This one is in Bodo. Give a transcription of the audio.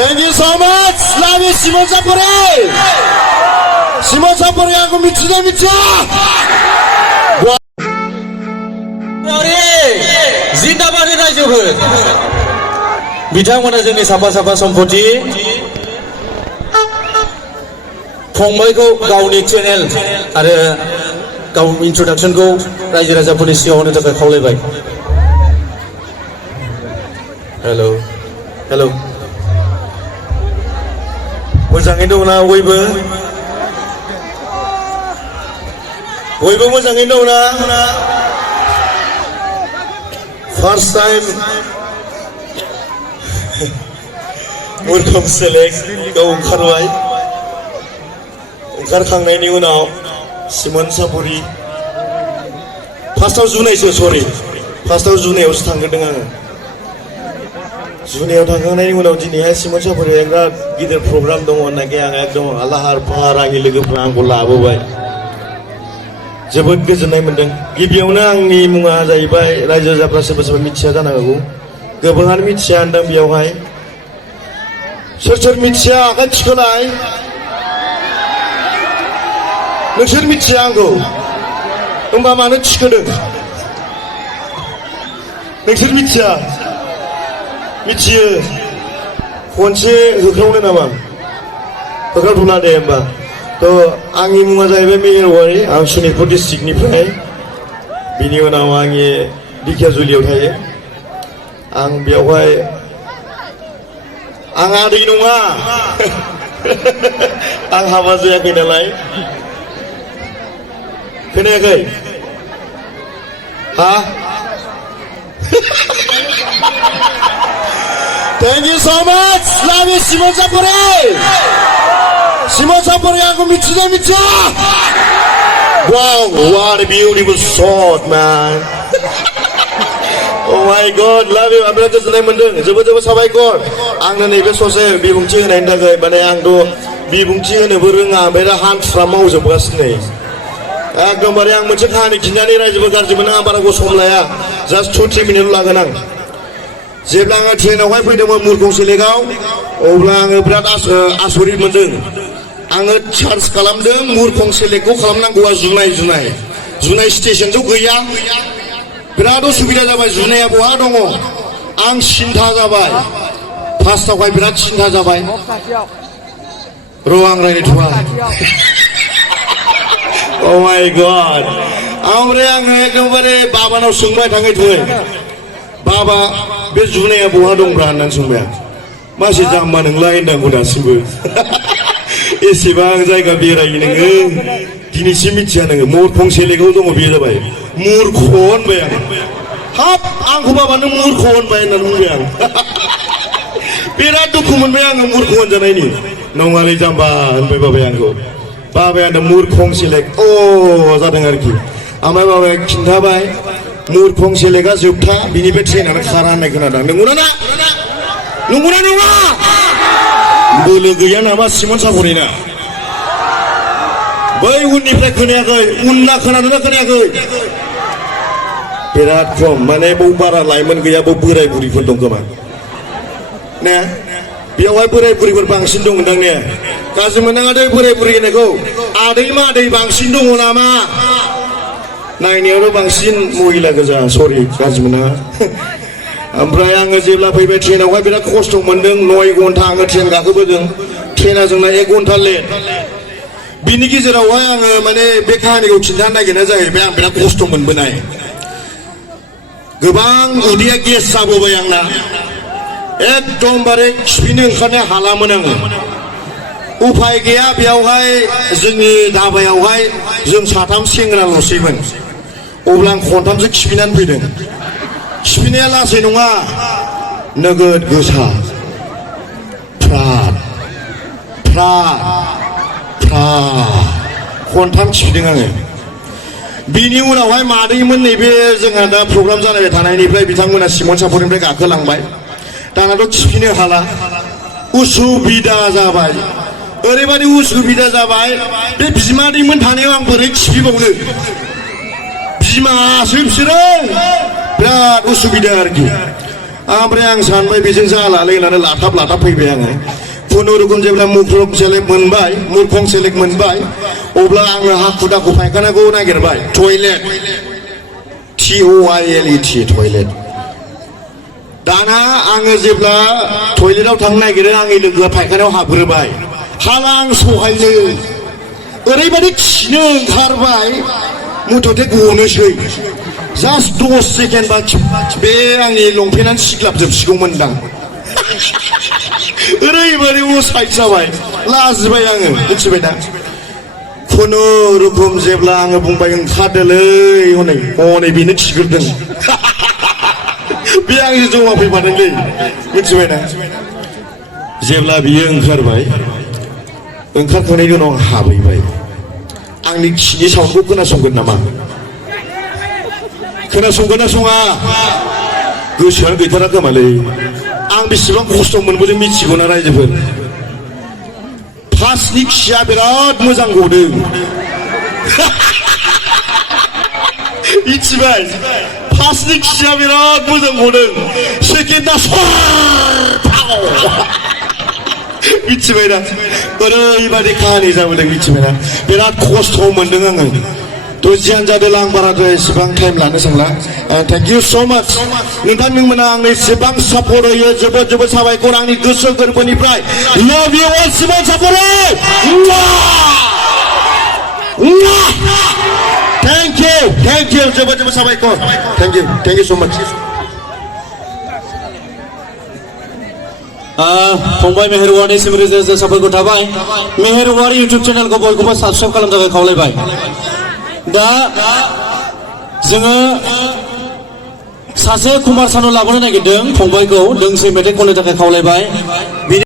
Thank you so much. Love you, Simon Sapore. Simon Sapore aku 미치다 미쳐. जिन्दाबाद रायजोफोर बिथांमोना जोंनि साफा साफा सम्पति फंबायखौ गावनि चेनेल आरो गाव इन्ट्रडक्शनखौ रायजो राजाफोरनि सिगाङाव होनो थाखाय खावलायबाय। हेलौ हेलौ मोजाङै दंना बयबो मोजाङै दंना First time मुरखम सेलेक्ट गाव ओंखारबाय ओंखारखांनायनि उनाव सिमन सापरि फार्स्टआव जुनायावसो थांग्रोदों आङो जुनायाव थांखांनायनि उनाव दिनैहाय सिमन सापरिया बिराद गिदिर प्रग्राम दङ होननायखाय आं एकदम लाहार फाहार आंनि लोगोफ्रा आंखौ लाबोबाय जोबोद गोजोननाय मोनदों। गिबियावनो आंनि मुङा जाहैबाय रायजो राजाफ्रा सोरबा सोरबा मिथिया जानो हागौ गोबाङानो मिथिया होनदों बेयावहाय सोर मिथिया आखाइ थिखोलाय नोंसोर मिथिया आंखौ होमबा मानो थिखोदों नोंसोर मिथियो खनसे होख्रावनो नामा होख्रावथ'ला दे होमबा आंनि मुङा जाहैबाय मेहेर औवारि आं सनितपुर डिस्ट्रिक्टनिफ्राय बिनि उनाव आंनि ढेकियाजुलियाव थायो आं बेयावहाय आं आदै नङा आं हाबा जायाखै नालाय खोनायाखै हा Thank you so much. Love you, Simon Sapore. Simon Sapore aku michida micha. Wow, what a beautiful shot, man. Oh my God, love you. Ambil गोजोननाय मोनदों जोबोद साबायखर आंनो नैबे ससे बिबुंथि होनायनि थाखाय माने आंथ' बिबुंथि होनोबो रोङा ओमफ्राय दा हान्थुफ्रा मावजोबगासिनो एकदमबारे आं मोनसे काहानि खिन्थानानै रायजोबो गाज्रि मोनो आं बारा सम लाया जास्ट 2-3 मिनिट लागोन आं जेब्ला आङो ट्रेनावहाय फैदोंमोन मुरखं सेलेकआव अब्ला आङो बिराद आसरित मोनदों आङो चार्ज खालामदों मुरखं सेलेकखौ खालामनांगौआ जुनाय स्टेशनजों गैया बिराद उसुबिदा जाबाय जुनाया बहा दङ आं सिन्था जाबाय फार्स्टआवहाय बिराद सिन्था जाबाय र' आं रायज्लायथ'वा Oh my God ओमफ्राय आङो एकदमबारे बाबानाव सोंबाय थाङै बाबा बे जुनाया बहा दंब्रा होननानै सोंबाय मासे जाम्बा नोंलाय होननांगौ दासिमबो एसेबां जायगा बेरायो नोङो दिनैसिम मिथिया नोङो मुरखं सेलेकआव दङ बेयो जाबाय मुरख होनबाय आं हाब आंखौ बाबा नों मुरख होनबाय होननानै बुंबाय आं बिराद दुखु मोनबाय आङो मुरख होनजानायनि नङालै जाम्बा होनबाय बाबाया आंखौ बाबाया होनदों मुरखं सेलेक जादों आरोखि ओमफ्राय बाबाया खिन्थाबाय मुरखं सेलेकआ जोबथा बिनिफ्राय ट्रेनानो खारा होननाय खोनादों नंगौना नङा बोलो गैया नामा सिमन सापरिना बै उननिफ्राय खोनायाखै उनना खोनादोंना खोनायाखै बिराद खम माने बाव बारा लाइमोन गैया बाव बोराय बुरिफोर दं खोमा ने बेयावहाय बोराय बुरिफोर बांसिन दंमोनदां ने गाज्रि मोननाङा दै बोराय बुरि होननायखौ आदै मादै बांसिन दङ नामा नायनायावथ' बांसिन महिला गोजा सरि गाज्रि मोननाङा ओमफ्राय आङो जेब्ला फैबाय ट्रेनावहाय बिराद खस्थ' मोनदों 9 घन्टा आङो ट्रेन गाखोबोदों ट्रेना जोंना 1 घन्टा लेट बिनि गेजेरावहाय आङो माने बे काहानिखौ खिन्थानो नागिरनाया जाहैबाय आं बिराद खस्थ' मोनबोनाय गोबां उदैया गेस जाबोबाय आंना एकदमबारे खिफिनो ओंखारनो हालामोन आङो उफाय गैया बेयावहाय जोंनि धाबायावहाय जों 3 सेंग्राल'सैमोन अब्ला आं खनथामसो खिफिनानै फैदों खिफिनाया लासै नङा नोगोद गोसा फ्राद खनथाम खिफिदों आङो बिनि उनावहाय मादैमोन नैबे जोंहा दा प्रग्राम जानाय थानायनिफ्राय बिथांमोना सिमन सापरिनिफ्राय गाखोलांबाय दानाथ' खिफिनो हाला उसुबिदा जाबाय ओरैबायदि उसुबिदा जाबाय बे बिमादैमोन थानायाव आं बोरै खिफिबावनो बिमासो बिसोरो बिराद उसुबिदा आरोखि ओमफ्राय आं सानबाय बेजों जालालै होननानै लाथाब फैबाय आङो खुनुरुखुम जेब्ला मुख्रं सेलेक्ट मोनबाय अब्ला आङो हाखु दाखु फायखानाखौ नागिरबाय टयलेट TOILET टयलेट दाना आङो जेब्ला टयलेटाव थांनो नागिरो आंनि लोगोआ फायखानायाव हाबग्रोबाय हाला आं सहायनो ओरैबायदि खिनो ओंखारबाय मुथथे गनोसै जास्ट 10 सेकेन्ड बा बे आंनि लंपेन्टआनो सिग्लाबजोबसिगौमोनदां ओरैबायदि असाइड जाबाय लाजिबाय आङो मिथिबाय दा खुनुरुखुम जेब्ला आङो बुंबाय ओंखारदोलै हनै बेनो खिग्रोदों बे आंजों जमा फैफादोंलै मिथिबाय ना जेब्ला बियो ओंखारबाय ओंखारखांनायनि उनाव आं हाबहैबाय आंनि खिनि साउन्डखौ खोनासंगोन नामा खोनासंगोन ना सङा गोसोआनो गैथारा खोमालै आं बेसेबां खस्थ' मोनबोदों मिथिगौना रायजोफोर फार्स्टनि खिया बिराद मोजां गदों मिथिबाय फार्स्टनि खिया बिराद मोजां गदों सेकेन्डआ मिथिबाय ना ओरैबायदि काहानि जाबोदों मिथिबाय ना बिराद खस्थ' मोनदों आङो तो जियानो जादों आं बाराद्राय एसेबां टाइम लानो सांला थेंक इउ स' माच नोंथांमोना आंनो एसेबां सापर्ट होयो जोबोद साबायखर आंनि गोसो गोरबोनिफ्राय लाभ इउ एसेबां सापर्ट थेंक इउ जोबोद साबायखर थेंक इउ स' माच फंबाय मेहेर वारिसिम रोजा साबायखर थाबाय मेहेर वारि इउटुब चेनेलखौ बयखौबो साबस्क्राइब खालामनो थाखाय खावलायबाय दा जोङो सासे कुमार सानु लाबोनो नागिरदों फंबायखौ दोंसे मेथाइ खननो थाखाय खावलायबाय